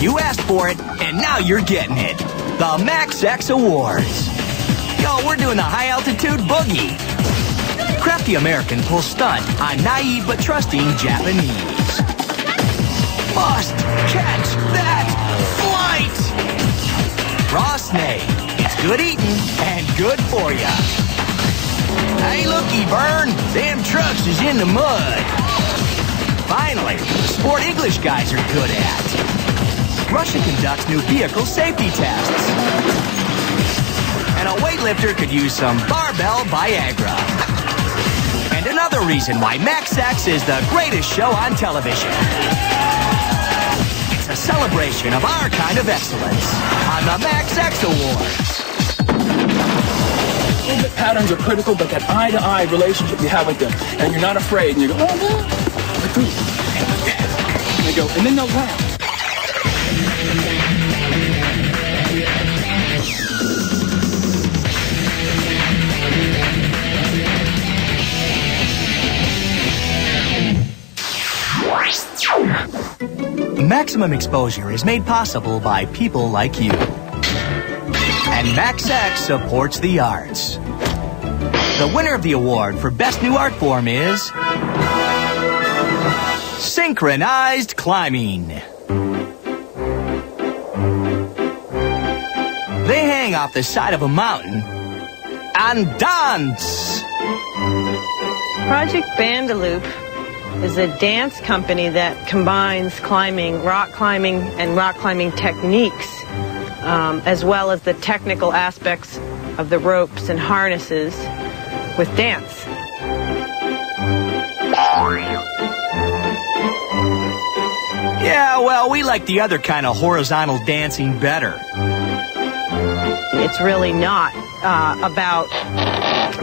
You asked for it, and now you're getting it. The Max X Awards. Yo, we're doing the high-altitude boogie. Crafty American pulls stunt on naive but trusting Japanese. Must catch that flight! Raw snake. It's good eating and good for ya. Hey, looky, Vern. Them trucks is in the mud. Finally, the sport English guys are good at. Russia conducts new vehicle safety tests. And a weightlifter could use some barbell Viagra. And another reason why Max X is the greatest show on television. It's a celebration of our kind of excellence on the Max X Awards. Movement patterns are critical, but that eye-to-eye relationship you have with them, and you're not afraid, and you go, oh, no. Like, ooh. And they go, and then they'll laugh. Maximum exposure is made possible by people like you. And Max X supports the arts. The winner of the award for Best New Art Form is... Synchronized Climbing. They hang off the side of a mountain and dance. Project Bandaloop is a dance company that combines rock climbing and rock climbing techniques, as well as the technical aspects of the ropes and harnesses with dance. Yeah, well, we like the other kind of horizontal dancing better. It's really not about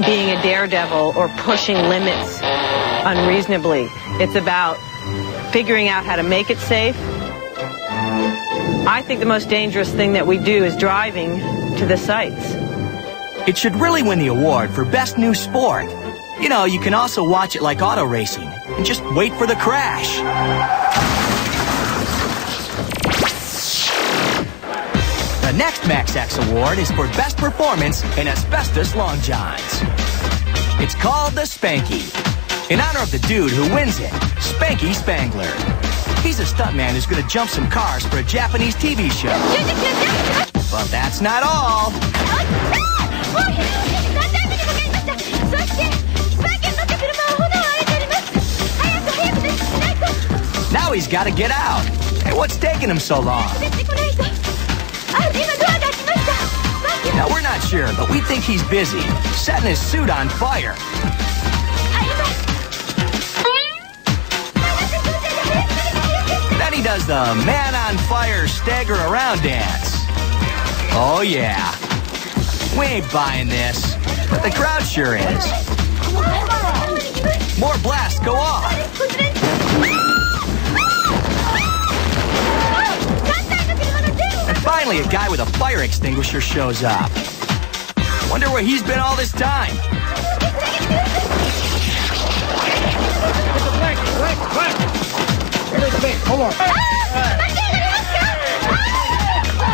being a daredevil or pushing limits unreasonably. It's about figuring out how to make it safe. I think the most dangerous thing that we do is driving to the sites. It should really win the award for Best New Sport. You know, you can also watch it like auto racing and just wait for the crash. The next Max X Award is for Best Performance in Asbestos Longjohns. It's called the Spanky, in honor of the dude who wins it, Spanky Spangler. He's a stuntman who's gonna jump some cars for a Japanese TV show. But that's not all. Now he's gotta get out. Hey, what's taking him so long? Now, we're not sure, but we think he's busy, setting his suit on fire. Then he does the man on fire stagger around dance. Oh, yeah. We ain't buying this, but the crowd sure is. More blasts go off. And finally, a guy with a fire extinguisher shows up. Wonder where he's been all this time. Hold on.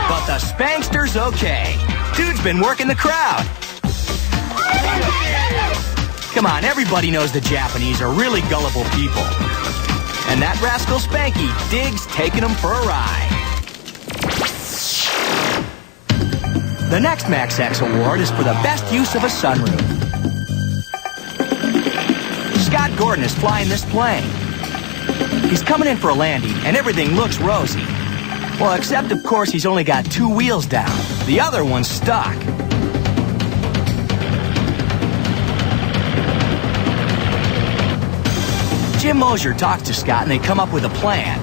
But the Spankster's okay. Dude's been working the crowd. Come on, everybody knows the Japanese are really gullible people. And that rascal Spanky digs taking them for a ride. The next Max X Award is for the best use of a sunroof. Scott Gordon is flying this plane. He's coming in for a landing, and everything looks rosy. Well, except, of course, he's only got 2 wheels down. The other one's stuck. Jim Mosier talks to Scott, and they come up with a plan.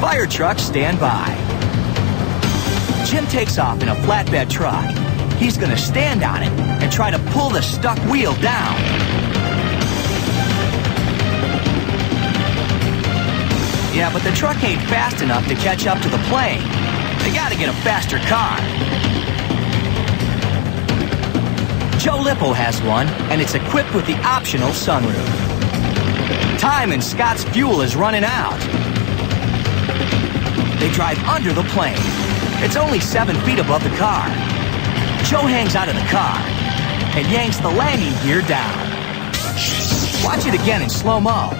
Fire trucks stand by. Jim takes off in a flatbed truck. He's going to stand on it and try to pull the stuck wheel down. Yeah, but the truck ain't fast enough to catch up to the plane. They got to get a faster car. Joe Lippo has one, and it's equipped with the optional sunroof. Time and Scott's fuel is running out. They drive under the plane. It's only 7 feet above the car. Joe hangs out of the car and yanks the landing gear down. Watch it again in slow-mo.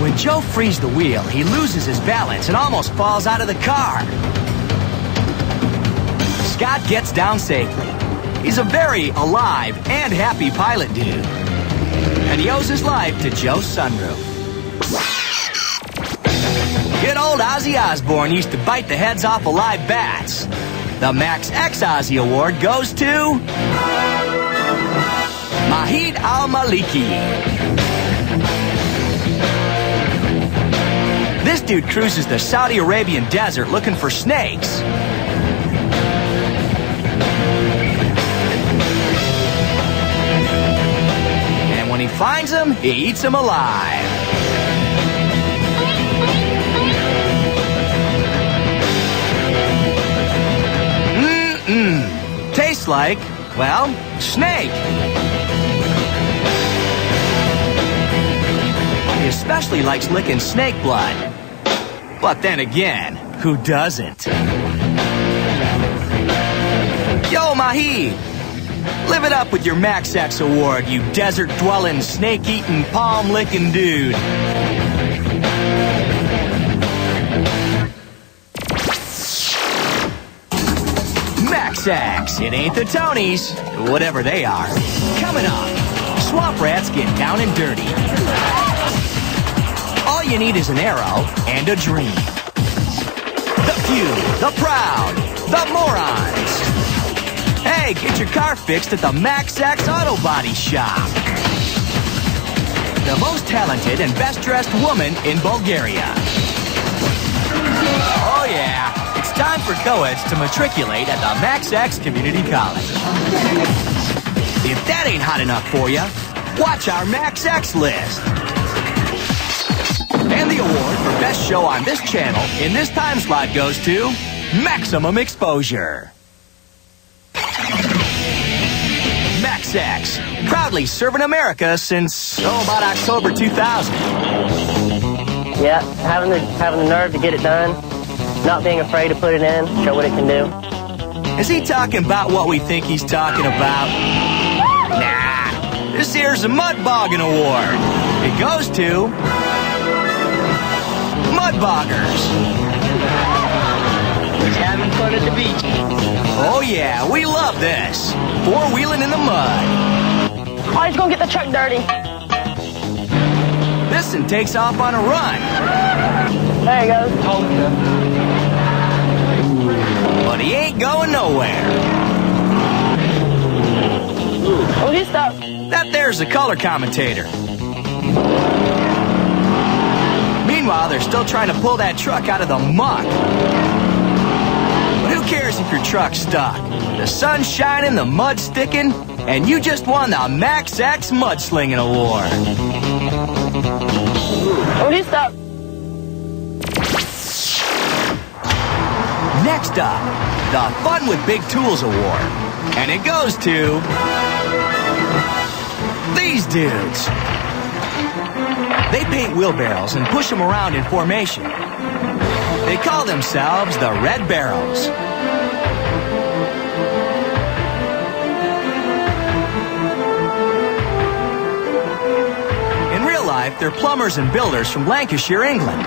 When Joe frees the wheel, he loses his balance and almost falls out of the car. Scott gets down safely. He's a very alive and happy pilot dude. And he owes his life to Joe's sunroof. Good old Ozzy Osbourne used to bite the heads off of live bats. The Max X Ozzy Award goes to Mahid Al-Maliki. This dude cruises the Saudi Arabian desert looking for snakes. And when he finds them, he eats them alive. Tastes like, well, snake. He especially likes licking snake blood. But then again, who doesn't? Yo, Mahid! Live it up with your Max X Award, you desert-dwelling, snake-eating, palm-licking dude. Max X, it ain't the Tonys, whatever they are. Coming up, swamp rats get down and dirty. All you need is an arrow and a dream. The few, the proud, the morons. Hey, get your car fixed at the Max X Auto Body Shop. The most talented and best-dressed woman in Bulgaria. Oh, yeah. It's time for co-eds to matriculate at the Max X Community College. If that ain't hot enough for you, watch our Max X list. And the award for best show on this channel in this time slot goes to Maximum Exposure. Max X, proudly serving America since, about October 2000. Yeah, having the nerve to get it done, not being afraid to put it in, show what it can do. Is he talking about what we think he's talking about? Nah, this here's the Boggin Award. It goes to Mudboggers. Having fun at the beach. Oh yeah, we love this. Four-wheeling in the mud. Oh, he's gonna get the truck dirty. This one takes off on a run. There he goes. But he ain't going nowhere. Oh, he's stuck. That there's the color commentator. Meanwhile, they're still trying to pull that truck out of the muck. But who cares if your truck's stuck? The sun's shining, the mud's sticking, and you just won the Max X Mudslinging Award. Oh, he's stuck. Next up, the Fun with Big Tools Award. And it goes to these dudes. They paint wheelbarrows and push them around in formation. They call themselves the Red Barrows. In real life, they're plumbers and builders from Lancashire, England.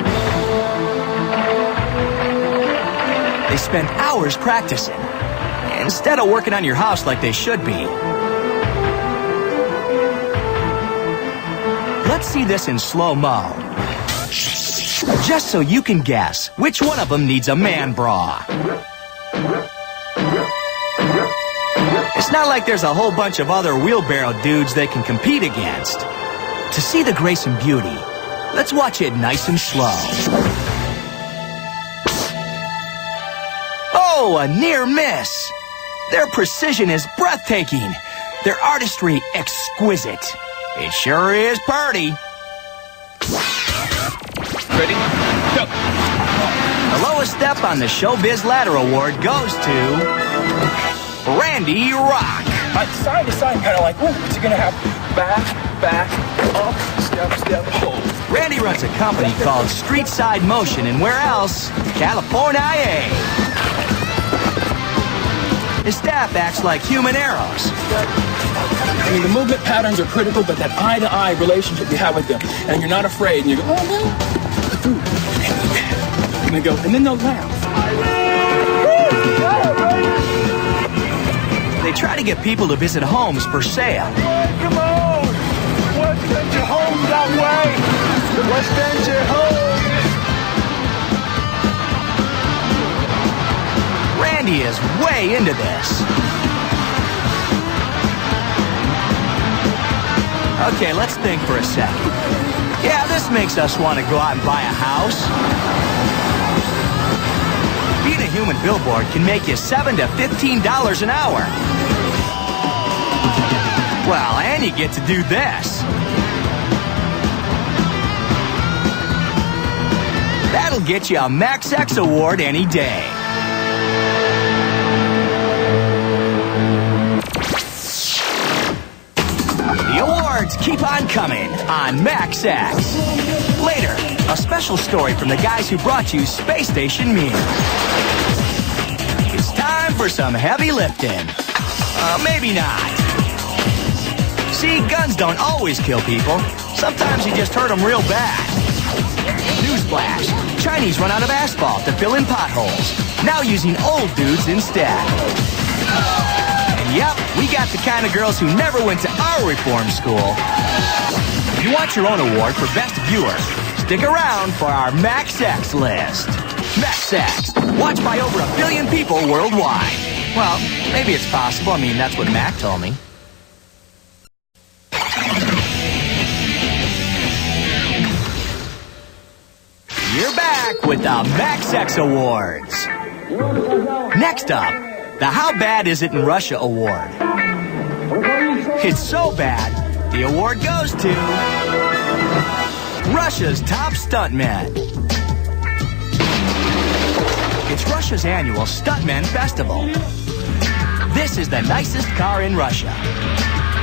They spend hours practicing, instead of working on your house like they should be. Let's see this in slow-mo. Just so you can guess which one of them needs a man bra. It's not like there's a whole bunch of other wheelbarrow dudes they can compete against. To see the grace and beauty, let's watch it nice and slow. Oh, a near miss. Their precision is breathtaking. Their artistry exquisite. It sure is purty. Ready? Go. The lowest step on the Show Biz Ladder Award goes to Randy Rock. Side to side, kind of like, ooh, what's he gonna have? Back, up, step, hold. Randy runs a company called Street Side Motion, and where else? California. His staff acts like human arrows. I mean, the movement patterns are critical, but that eye-to-eye relationship you have with them, and you're not afraid, and you go, oh, no. And they go, and then they'll laugh. They try to get people to visit homes for sale. Come on! What sent you home that way? What sent you home? Randy is way into this. Okay, let's think for a second. Yeah, this makes us want to go out and buy a house. Being a human billboard can make you $7 to $15 an hour. Well, and you get to do this. That'll get you a Max X Award any day. The awards keep on coming on Max X. Later, a special story from the guys who brought you Space Station meals. It's time for some heavy lifting. Maybe not. See, guns don't always kill people. Sometimes you just hurt them real bad. Newsflash, Chinese run out of asphalt to fill in potholes, now using old dudes instead. And yep, we got the kind of girls who never went to our reform school. If you want your own award for Best Viewer, stick around for our Max X list. Max X, watched by over 1 billion people worldwide. Well, maybe it's possible. I mean, that's what Mac told me. You're back with the Max X Awards. Next up, the How Bad Is It in Russia Award. It's so bad, the award goes to Russia's top stuntman. It's Russia's annual Stuntman Festival. This is the nicest car in Russia.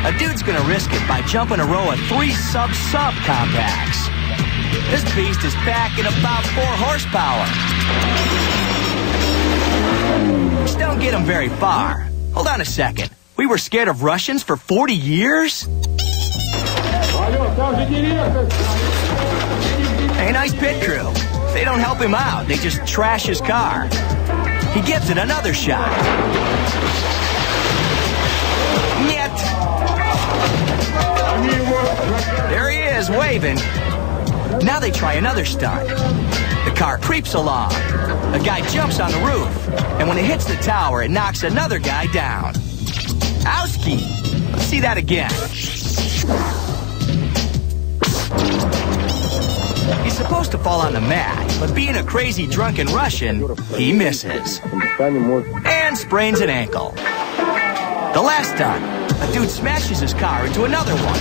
A dude's gonna risk it by jumping a row of 3 sub compacts. This beast is packing about 4 horsepower. Just don't get him very far. Hold on a second. We were scared of Russians for 40 years? Hey, nice pit crew. They don't help him out. They just trash his car. He gives it another shot. Nyet. There he is, waving. Now they try another stunt. The car creeps along. A guy jumps on the roof, and when it hits the tower, it knocks another guy down. Owski! Let's see that again. He's supposed to fall on the mat, but being a crazy drunken Russian, he misses. And sprains an ankle. The last stunt, a dude smashes his car into another one.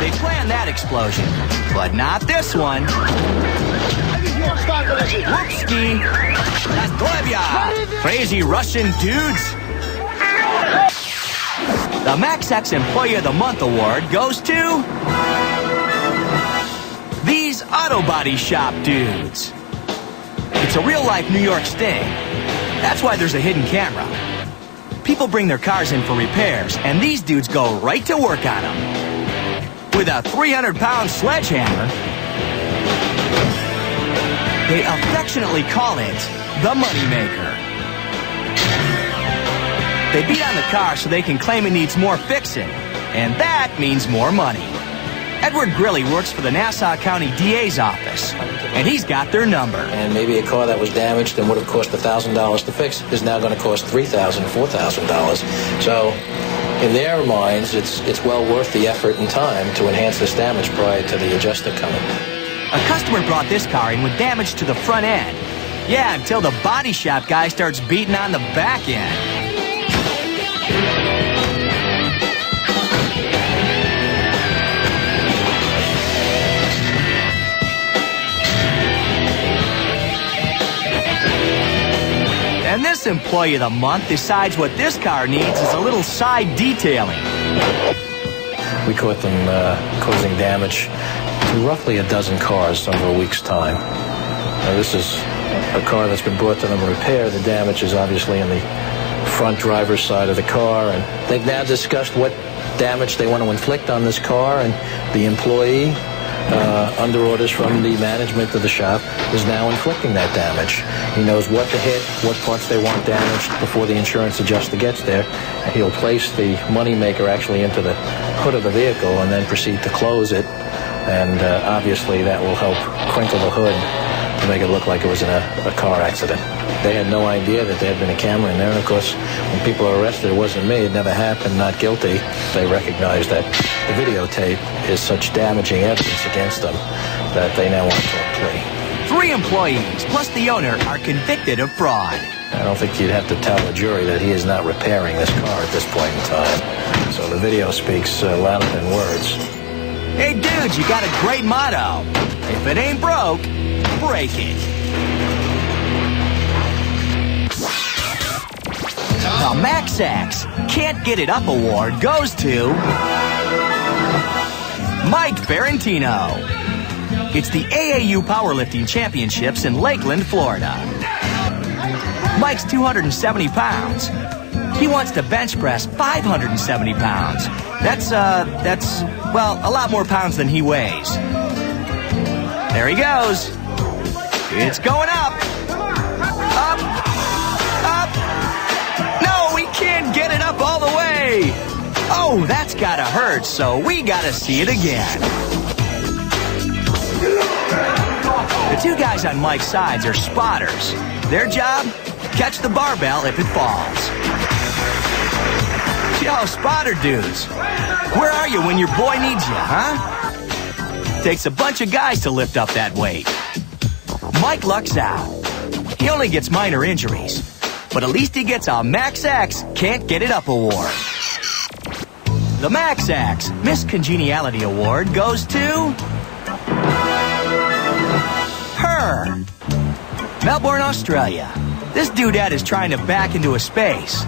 They planned that explosion, but not this one. Whoopski! Crazy Russian dudes! The Max X Employee of the Month Award goes to these auto body shop dudes. It's a real-life New York sting. That's why there's a hidden camera. People bring their cars in for repairs, and these dudes go right to work on them. With a 300-pound sledgehammer, they affectionately call it the Moneymaker. They beat on the car so they can claim it needs more fixing, and that means more money. Edward Grilly works for the Nassau County DA's office, and he's got their number. And maybe a car that was damaged and would have cost $1,000 to fix is now going to cost $3,000, $4,000. So in their minds, it's well worth the effort and time to enhance this damage prior to the adjuster coming. A customer brought this car in with damage to the front end. Yeah, until the body shop guy starts beating on the back end. And this Employee of the Month decides what this car needs is a little side detailing. We caught them causing damage to roughly a dozen cars over a week's time. Now, this is a car that's been brought to them for repair. The damage is obviously in the front driver's side of the car, and they've now discussed what damage they want to inflict on this car, and the employee, under orders from the management of the shop, is now inflicting that damage. He knows what to hit, what parts they want damaged before the insurance adjuster gets there. He'll place the moneymaker actually into the hood of the vehicle and then proceed to close it, and obviously that will help crinkle the hood to make it look like it was in a car accident. They had no idea that there had been a camera in there, and of course, when people are arrested, it wasn't me, it never happened, not guilty. They recognize that the videotape is such damaging evidence against them that they now want to plea. 3 employees, plus the owner, are convicted of fraud. I don't think you'd have to tell the jury that he is not repairing this car at this point in time. So the video speaks louder than words. Hey, dude, you got a great motto. If it ain't broke, break it. The Max X Can't Get It Up Award goes to Mike Ferrantino. It's the AAU Powerlifting Championships in Lakeland, Florida. Mike's 270 pounds. He wants to bench press 570 pounds. That's, well, a lot more pounds than he weighs. There he goes. It's going up. Up. Up. No, we can't get it up all the way. Oh, that's gotta hurt, so we gotta see it again. The 2 guys on Mike's sides are spotters. Their job? Catch the barbell if it falls. Yo, spotter dudes, where are you when your boy needs you, huh? Takes a bunch of guys to lift up that weight. Mike lucks out. He only gets minor injuries, but at least he gets a Max X Can't Get It Up Award. The Max X Miss Congeniality Award goes to her. Melbourne, Australia. This dudette is trying to back into a space.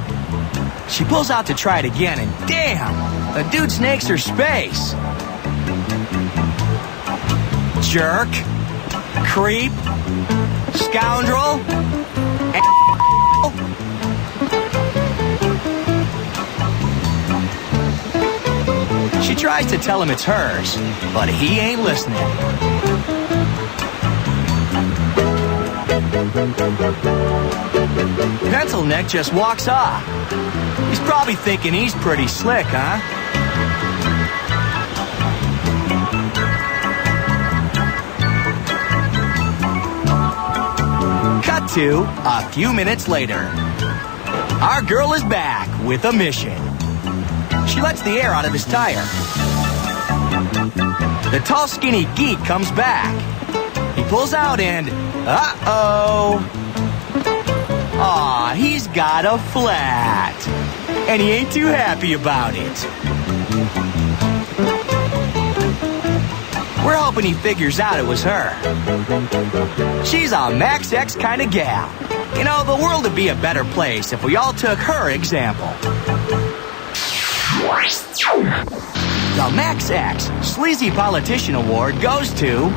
She pulls out to try it again, and damn, the dude snakes her space. Jerk, creep, scoundrel, She tries to tell him it's hers, but he ain't listening. Pencil Neck just walks off. He's probably thinking he's pretty slick, huh? Cut to a few minutes later. Our girl is back with a mission. She lets the air out of his tire. The tall, skinny geek comes back. He pulls out and... uh-oh. Aw, he's got a flat. And he ain't too happy about it. We're hoping he figures out it was her. She's a Max X kind of gal. You know, the world would be a better place if we all took her example. The Max X Sleazy Politician Award goes to...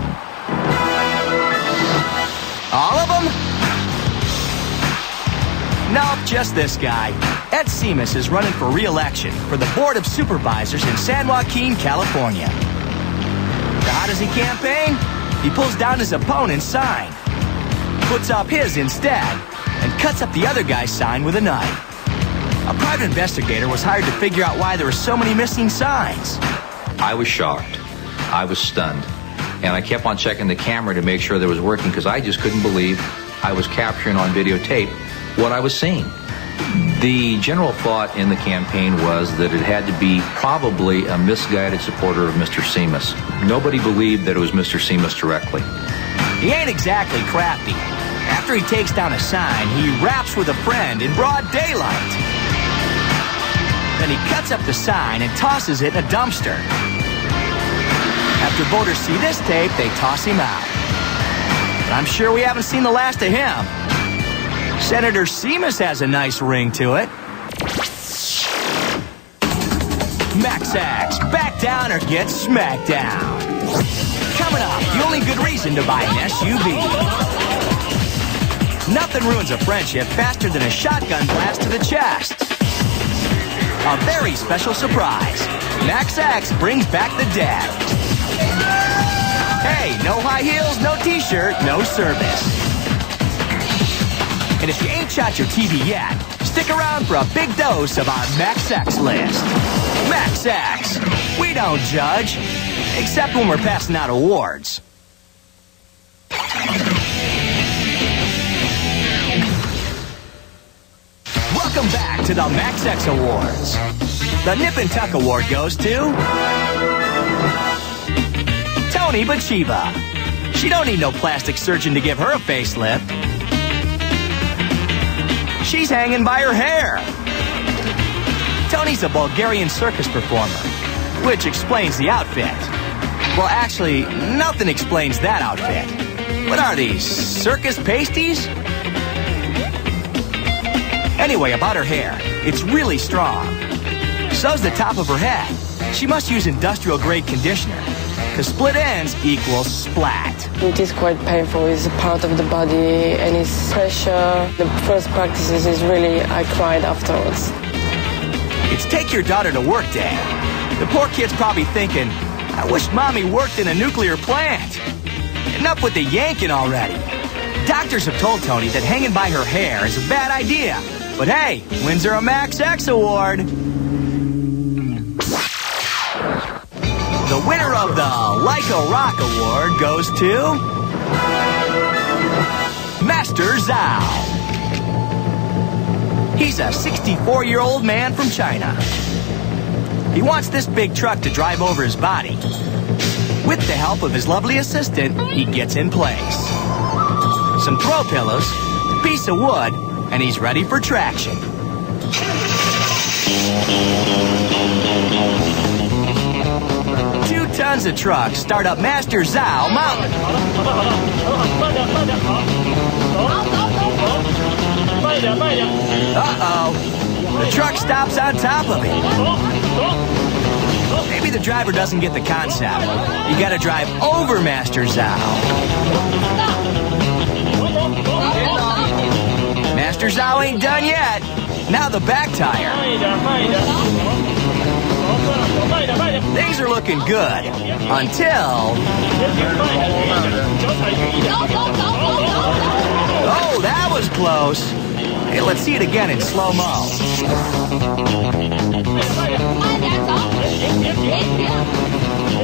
all of them? Nope, just this guy. Ed Seamus is running for re-election for the Board of Supervisors in San Joaquin, California. How does he campaign? He pulls down his opponent's sign, puts up his instead, and cuts up the other guy's sign with a knife. A private investigator was hired to figure out why there were so many missing signs. I was shocked. I was stunned. And I kept on checking the camera to make sure that it was working because I just couldn't believe I was capturing on videotape what I was seeing. The general thought in the campaign was that it had to be probably a misguided supporter of Mr. Seamus. Nobody believed that it was Mr. Seamus directly. He ain't exactly crafty. After he takes down a sign, he raps with a friend in broad daylight. Then he cuts up the sign and tosses it in a dumpster. After voters see this tape, they toss him out. But I'm sure we haven't seen the last of him. Senator Seamus has a nice ring to it. Max X, back down or get smacked down. Coming up, the only good reason to buy an SUV. Nothing ruins a friendship faster than a shotgun blast to the chest. A very special surprise. Max X brings back the dad. Hey, no high heels, no t-shirt, no service. And if you ain't shot your TV yet, stick around for a big dose of our Max X list. Max X. We don't judge, except when we're passing out awards. Welcome back to the Max X Awards. The Nip and Tuck Award goes to Tony Bachiva. She don't need no plastic surgeon to give her a facelift. She's hanging by her hair. Tony's a Bulgarian circus performer, which explains the outfit. Well, actually, nothing explains that outfit. What are these, circus pasties? Anyway, about her hair, it's really strong. So's the top of her head. She must use industrial-grade conditioner, because split ends equals splat. It is quite painful. It's a part of the body, and it's pressure. The first practices is really, I cried afterwards. It's Take Your Daughter to Work Day. The poor kid's probably thinking, I wish Mommy worked in a nuclear plant. Enough with the yanking already. Doctors have told Tony that hanging by her hair is a bad idea. But hey, wins her a Max X Award. The winner of the Leica Rock Award goes to Master Zhao. He's a 64-year-old man from China. He wants this big truck to drive over his body. With the help of his lovely assistant, he gets in place. Some throw pillows, a piece of wood, and he's ready for traction. 2 tons of trucks start up Master Zhao Mountain. Uh-oh. The truck stops on top of it. Maybe the driver doesn't get the concept. You gotta drive over Master Zhao. Master Zhao ain't done yet. Now the back tire. Things are looking good. Until... Oh, that was close. Hey, let's see it again in slow-mo.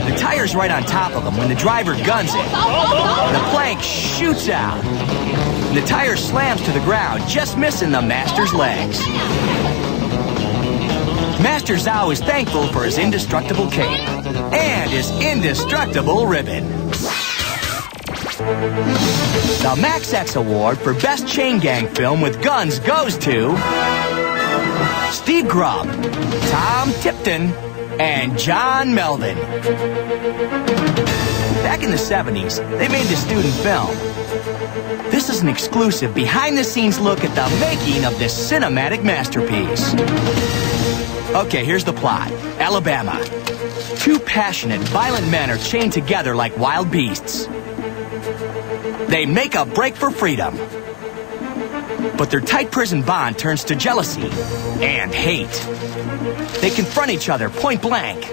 The tire's right on top of him when the driver guns it. The plank shoots out. The tire slams to the ground, just missing the Master's legs. Master Zhao is thankful for his indestructible cape and his indestructible ribbon. The Max X Award for Best Chain Gang Film with Guns goes to Steve Grubb, Tom Tipton, and John Melvin. Back in the 70s, they made the student film. This is an exclusive behind-the-scenes look at the making of this cinematic masterpiece. Okay, here's the plot. Alabama. 2 passionate, violent men are chained together like wild beasts. They make a break for freedom. But their tight prison bond turns to jealousy and hate. They confront each other point blank.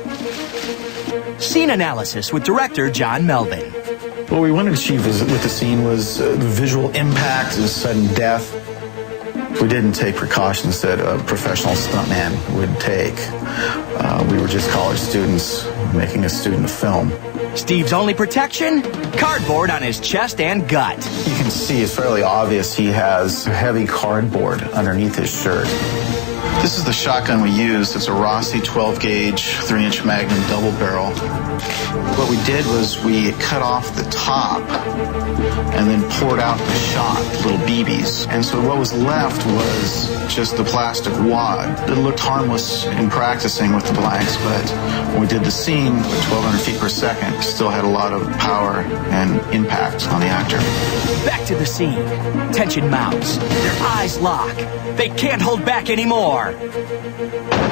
Scene analysis with director John Melvin. What we wanted to achieve with the scene was visual impact and sudden death. We didn't take precautions that a professional stuntman would take. We were just college students making a student film. Steve's only protection? Cardboard on his chest and gut. You can see it's fairly obvious he has heavy cardboard underneath his shirt. This is the shotgun we used. It's a Rossi 12-gauge, 3-inch Magnum double barrel. What we did was we cut off the top and then poured out the shot, little BBs. And so what was left was just the plastic wad. It looked harmless in practicing with the blanks, but when we did the scene at 1,200 feet per second, it still had a lot of power and impact on the actor. Back to the scene. Tension mounts. Their eyes lock. They can't hold back anymore.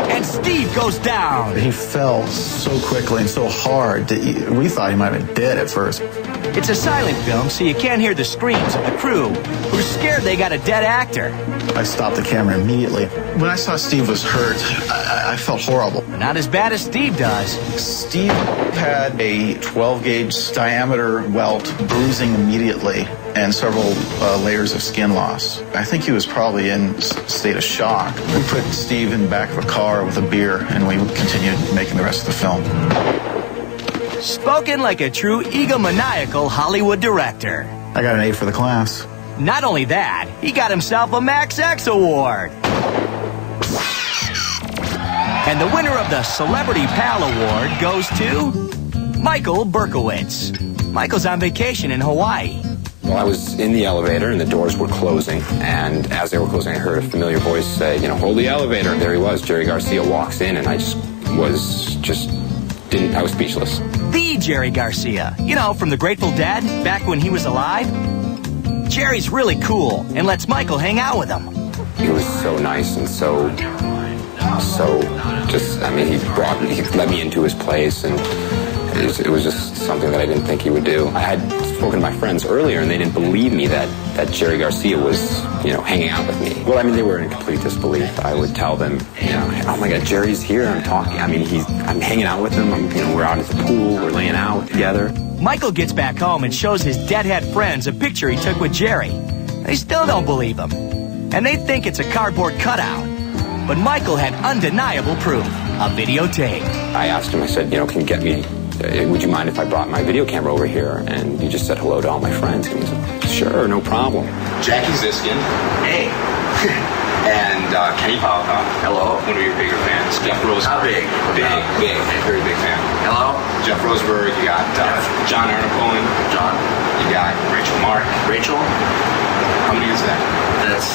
And Steve goes down. He fell so quickly and so hard that we thought he might have been dead at first. It's a silent film, so you can't hear the screams of the crew, who's scared they got a dead actor. I stopped the camera immediately. When I saw Steve was hurt, I felt horrible. Not as bad as Steve does. Steve had a 12-gauge diameter welt, bruising immediately, and several layers of skin loss. I think he was probably in a state of shock. We put Steve in the back of a car with a beer, and we continued making the rest of the film. Spoken like a true egomaniacal Hollywood director. I got an A for the class. Not only that, he got himself a Max X Award. And the winner of the Celebrity Pal Award goes to Michael Berkowitz. Michael's on vacation in Hawaii. Well, I was in the elevator and the doors were closing, and as they were closing, I heard a familiar voice say, you know, hold the elevator. And there he was. Jerry Garcia walks in, and I was speechless. The Jerry Garcia, you know, from the Grateful Dead, back when he was alive. Jerry's really cool and lets Michael hang out with him. He was so nice and so just, I mean, he let me into his place, and it was just something that I didn't think he would do. I had spoken to my friends earlier, and they didn't believe me that Jerry Garcia was, you know, hanging out with me. Well, I mean, they were in complete disbelief. I would tell them, you know, oh my God, Jerry's here. I'm talking. I mean, I'm hanging out with him. We're out at the pool. We're laying out together. Michael gets back home and shows his deadhead friends a picture he took with Jerry. They still don't believe him, and they think it's a cardboard cutout. But Michael had undeniable proof, a videotape. I asked him, I said, you know, can you get me, would you mind if I brought my video camera over here? And he just said hello to all my friends. And he said, sure, no problem. Jackie Ziskin. Hey. And Kenny Palka. Hello. One of your bigger fans. Jeff Rosenberg. How big? Big. Very big fan. Hello. Jeff Rosenberg. You got John Arnapolen. John. You got Rachel Mark. Rachel. How many is that? That's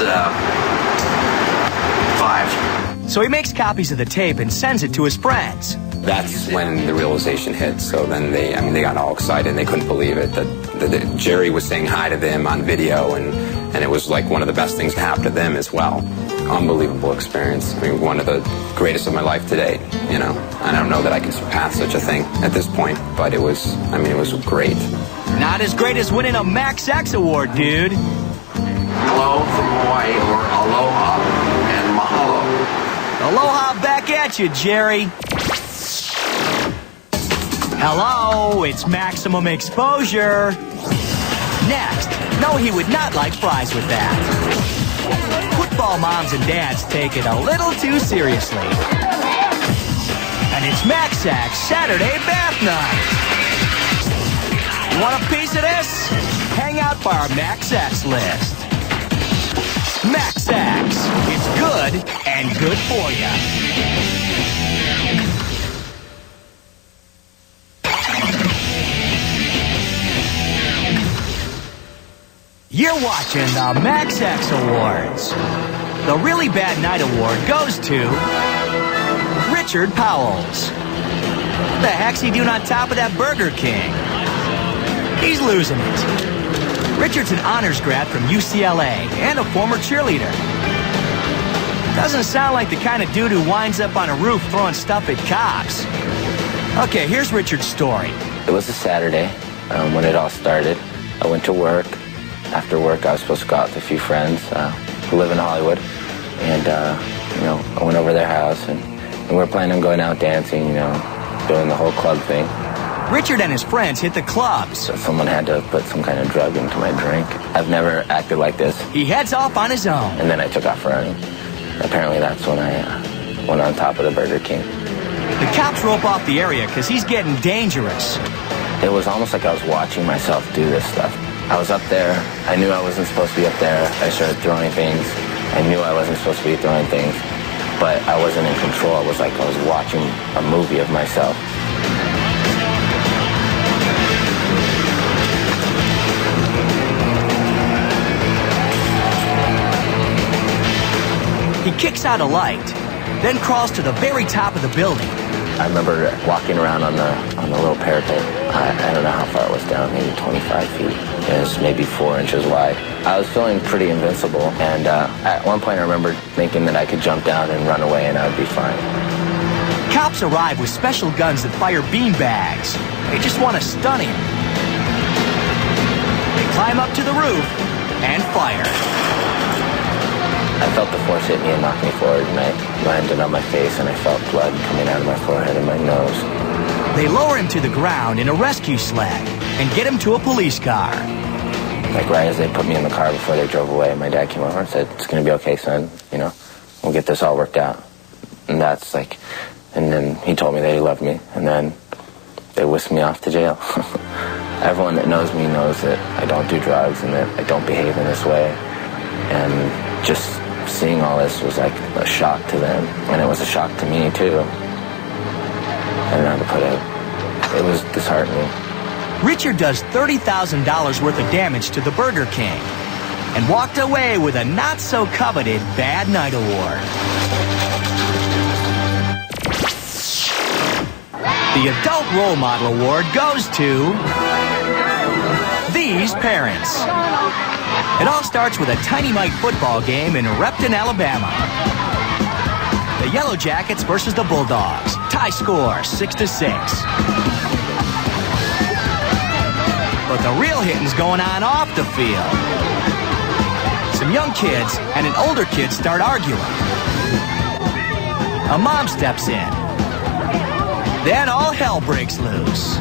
5. So he makes copies of the tape and sends it to his friends. That's when the realization hit. So then they got all excited. They couldn't believe it that Jerry was saying hi to them on video, and it was like one of the best things to happen to them as well. Unbelievable experience. I mean, one of the greatest of my life to date, you know. I don't know that I can surpass such a thing at this point, but it was great. Not as great as winning a Max X Award, dude. Hello from Hawaii, or aloha and mahalo. Aloha back at you, Jerry. Hello, it's maximum exposure. Next, no, he would not like fries with that. Football moms and dads take it a little too seriously. And it's Max X Saturday Bath Night. You want a piece of this? Hang out by our Max X list. Max X. It's good and good for you. You're watching the Max X Awards. The Really Bad Night Award goes to Richard Powells. What the heck's he doing on top of that Burger King? He's losing it. Richard's an honors grad from UCLA and a former cheerleader. Doesn't sound like the kind of dude who winds up on a roof throwing stuff at cops. Okay, here's Richard's story. It was a Saturday when it all started. I went to work. After work, I was supposed to go out with a few friends who live in Hollywood. And, I went over their house, and we were planning on going out dancing, doing the whole club thing. Richard and his friends hit the clubs. So someone had to put some kind of drug into my drink. I've never acted like this. He heads off on his own. And then I took off running. Apparently that's when I went on top of the Burger King. The cops rope off the area because he's getting dangerous. It was almost like I was watching myself do this stuff. I was up there. I knew I wasn't supposed to be up there. I started throwing things. I knew I wasn't supposed to be throwing things. but I wasn't in control. I was like I was watching a movie of myself. He kicks out a light, then crawls to the very top of the building. I remember walking around on the little parapet. I don't know how far it was down, maybe 25 feet. It was maybe 4 inches wide. I was feeling pretty invincible, and at one point I remember thinking that I could jump down and run away and I would be fine. Cops arrive with special guns that fire beanbags. They just want to stun him. They climb up to the roof and fire. I felt the force hit me and knock me forward, and I landed on my face, and I felt blood coming out of my forehead and my nose. They lower him to the ground in a rescue sled and get him to a police car. Like right as they put me in the car before they drove away, my dad came over and said, "It's going to be okay, son. You know, we'll get this all worked out." And that's like, and then he told me that he loved me, and then they whisked me off to jail. Everyone that knows me knows that I don't do drugs and that I don't behave in this way. And just seeing all this was like a shock to them, and it was a shock to me too. I don't know how to put it. It was disheartening. Richard does $30,000 worth of damage to the Burger King and walked away with a not-so-coveted Bad Night Award. The Adult Role Model Award goes to these parents. It all starts with a tiny mite football game in Repton, Alabama. The Yellow Jackets versus the Bulldogs. Tie score 6-6. But the real hitting's going on off the field. Some young kids and an older kid start arguing. A mom steps in. Then all hell breaks loose.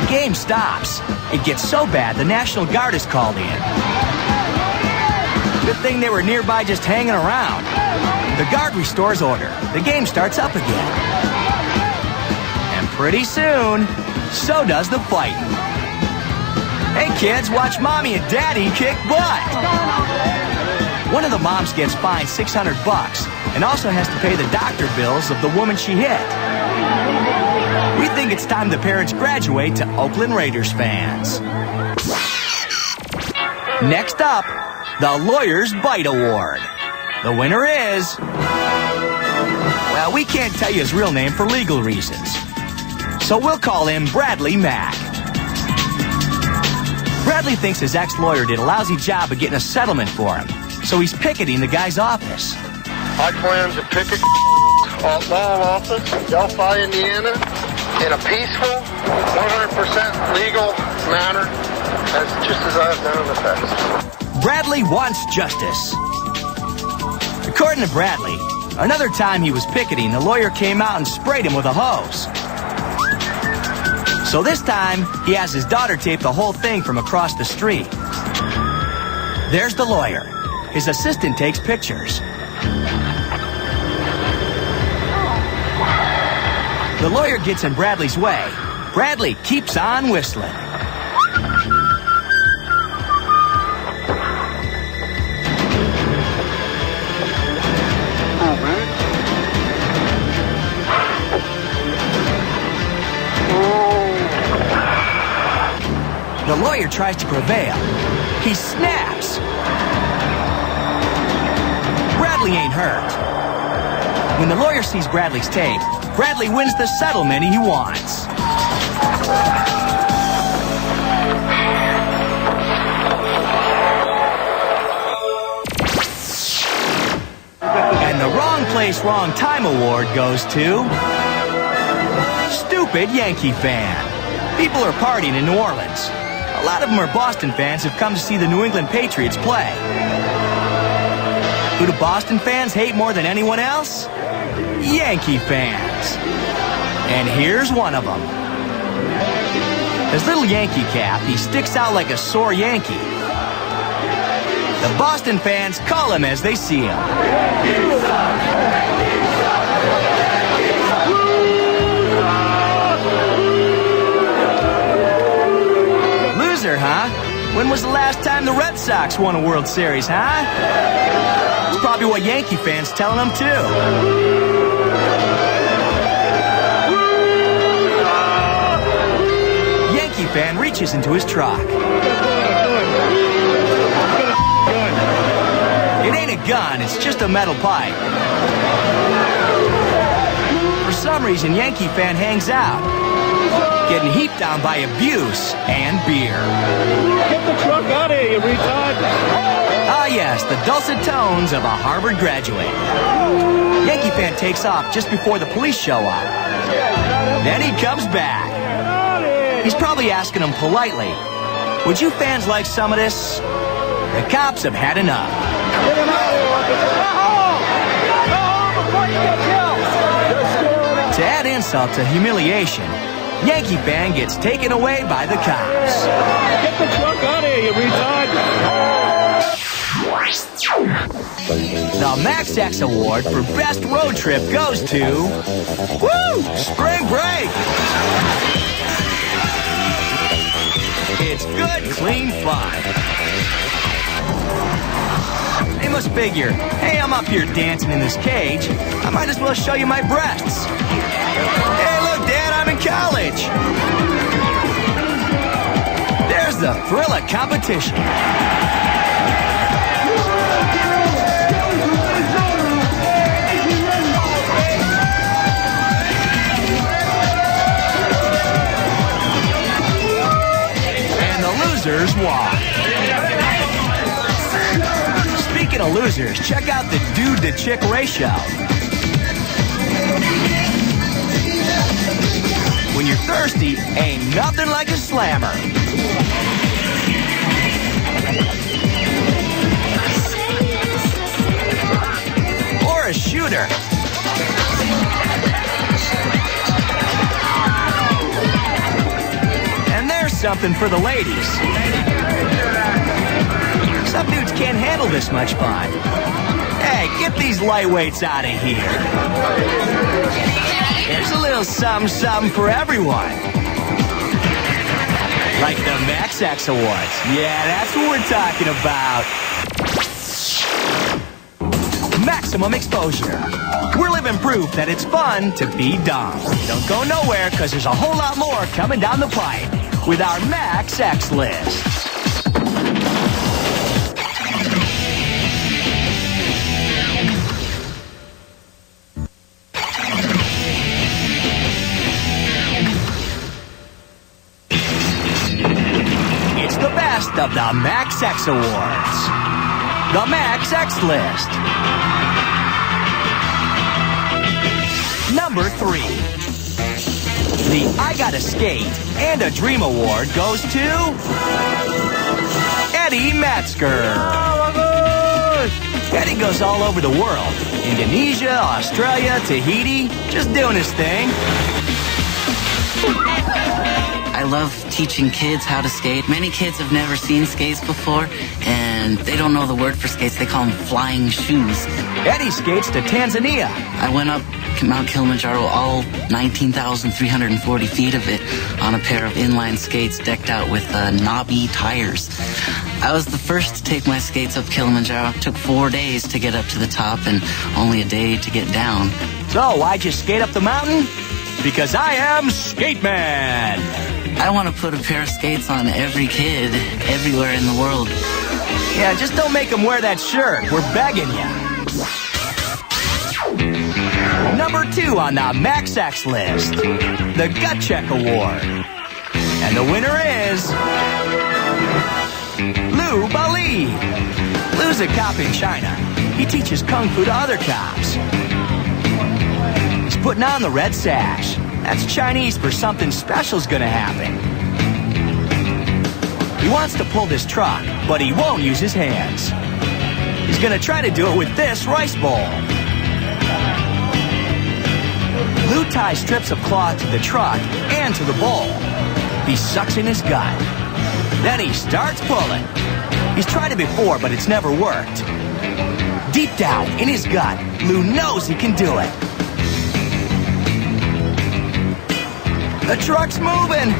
The game stops. It gets so bad the National Guard is called in. Good thing they were nearby just hanging around. The guard restores order. The game starts up again. And pretty soon, so does the fighting. Hey kids, watch mommy and daddy kick butt. One of the moms gets fined $600 and also has to pay the doctor bills of the woman she hit. We think it's time the parents graduate to Oakland Raiders fans. Next up, the Lawyer's Bite Award. The winner is... well, we can't tell you his real name for legal reasons. So we'll call him Bradley Mack. Bradley thinks his ex-lawyer did a lousy job of getting a settlement for him, so he's picketing the guy's office. I plan to picket law office in Delphi, Indiana, in a peaceful, 100% legal manner, just as I've done in the past. Bradley wants justice. According to Bradley, another time he was picketing, the lawyer came out and sprayed him with a hose. So this time, he has his daughter tape the whole thing from across the street. There's the lawyer. His assistant takes pictures. The lawyer gets in Bradley's way. Bradley keeps on whistling. The lawyer tries to prevail. He snaps. Bradley ain't hurt. When the lawyer sees Bradley's tape, Bradley wins the settlement he wants. And the Wrong Place, Wrong Time Award goes to... Stupid Yankee Fan. People are partying in New Orleans. A lot of them are Boston fans who've come to see the New England Patriots play. Who do Boston fans hate more than anyone else? Yankee fans. And here's one of them. His little Yankee cap, he sticks out like a sore Yankee. The Boston fans call him as they see him. When was the last time the Red Sox won a World Series, huh? It's probably what Yankee fans telling them, too. Yankee fan reaches into his truck. It ain't a gun, it's just a metal pipe. For some reason, Yankee fan hangs out, getting heaped on by abuse and beer. Get the truck out of here, you retard! Ah, yes, the dulcet tones of a Harvard graduate. Yankee fan takes off just before the police show up. Then he comes back. He's probably asking them politely, would you fans like some of this? The cops have had enough. Get him out of here, Go home before you get killed! To add insult to humiliation, Yankee fan gets taken away by the cops. Get the truck out of here, you retard! The Max X Award for Best Road Trip goes to... Woo! Spring Break! It's good, clean fun. They must figure, hey, I'm up here dancing in this cage. I might as well show you my breasts. Hey, look, Dad, I'm in college. There's the thrill of competition. Losers walk. Speaking of losers, check out the dude-to-chick ratio. When you're thirsty, ain't nothing like a slammer. Or a shooter. Something for the ladies. Some dudes can't handle this much fun. Hey, get these lightweights out of here. There's a little something for everyone. Like the Max X Awards. Yeah, that's what we're talking about. Maximum exposure. We're living proof that it's fun to be dumb. Don't go nowhere, because there's a whole lot more coming down the pipe with our Max X list. It's the best of the Max X Awards. The Max X list. Number 3. The I Gotta Skate and a Dream Award goes to Eddie Metzger. Eddie goes all over the world. Indonesia, Australia, Tahiti, just doing his thing. I love teaching kids how to skate. Many kids have never seen skates before, and they don't know the word for skates. They call them flying shoes. Eddie skates to Tanzania. I went up Mount Kilimanjaro, all 19,340 feet of it, on a pair of inline skates decked out with knobby tires. I was the first to take my skates up Kilimanjaro. It took 4 days to get up to the top and only a day to get down. So, why'd you skate up the mountain? Because I am Skate Man. I want to put a pair of skates on every kid everywhere in the world. Yeah, just don't make them wear that shirt. We're begging you. Number 2 on the Max X list, the Gut Check Award. And the winner is... Lou Bali. Lou's a cop in China. He teaches Kung Fu to other cops. He's putting on the red sash. That's Chinese for something special's gonna happen. He wants to pull this truck, but he won't use his hands. He's gonna try to do it with this rice bowl. Lou ties strips of cloth to the truck and to the bowl. He sucks in his gut. Then he starts pulling. He's tried it before, but it's never worked. Deep down in his gut, Lou knows he can do it. The truck's moving.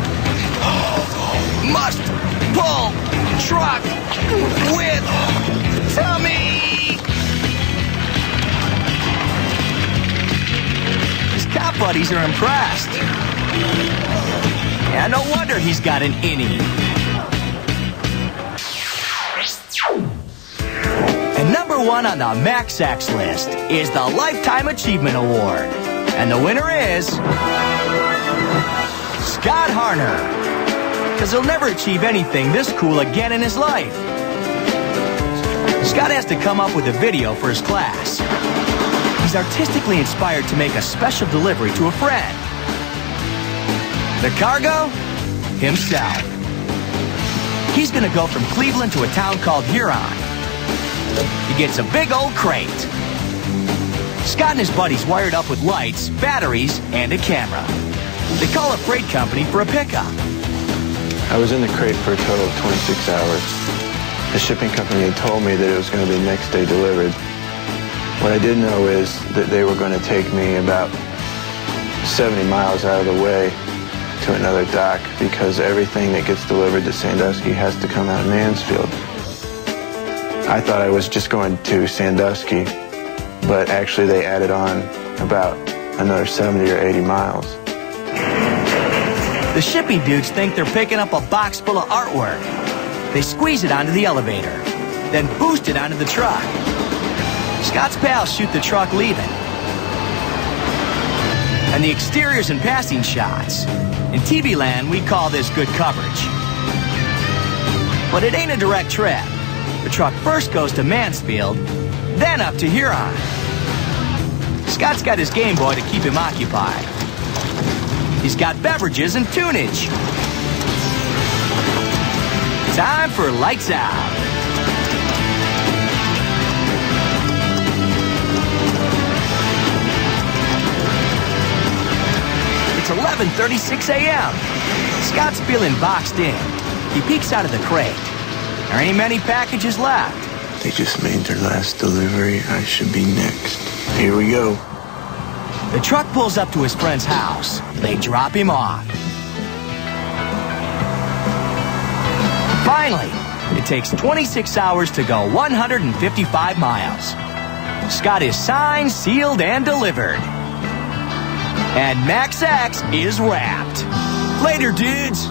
Must pull truck with Tommy. His cop buddies are impressed. Yeah, no wonder he's got an innie. And number one on the Max X list is the Lifetime Achievement Award. And the winner is Scott Harner. Because he'll never achieve anything this cool again in his life. Scott has to come up with a video for his class. He's artistically inspired to make a special delivery to a friend. The cargo? Himself. He's gonna go from Cleveland to a town called Huron. He gets a big old crate. Scott and his buddies wired up with lights, batteries, and a camera. They call a freight company for a pickup. I was in the crate for a total of 26 hours. The shipping company had told me that it was going to be next day delivered. What I did know is that they were going to take me about 70 miles out of the way to another dock because everything that gets delivered to Sandusky has to come out of Mansfield. I thought I was just going to Sandusky, but actually they added on about another 70 or 80 miles. The shipping dudes think they're picking up a box full of artwork. They squeeze it onto the elevator, then boost it onto the truck. Scott's pals shoot the truck leaving. And the exteriors and passing shots. In TV land, we call this good coverage. But it ain't a direct trip. The truck first goes to Mansfield, then up to Huron. Scott's got his Game Boy to keep him occupied. He's got beverages and tunage. Time for lights out. It's 11:36 a.m. Scott's feeling boxed in. He peeks out of the crate. There ain't many packages left. They just made their last delivery. I should be next. Here we go. The truck pulls up to his friend's house. They drop him off. Finally, it takes 26 hours to go 155 miles. Scott is signed, sealed, and delivered. And Max X is wrapped. Later, dudes.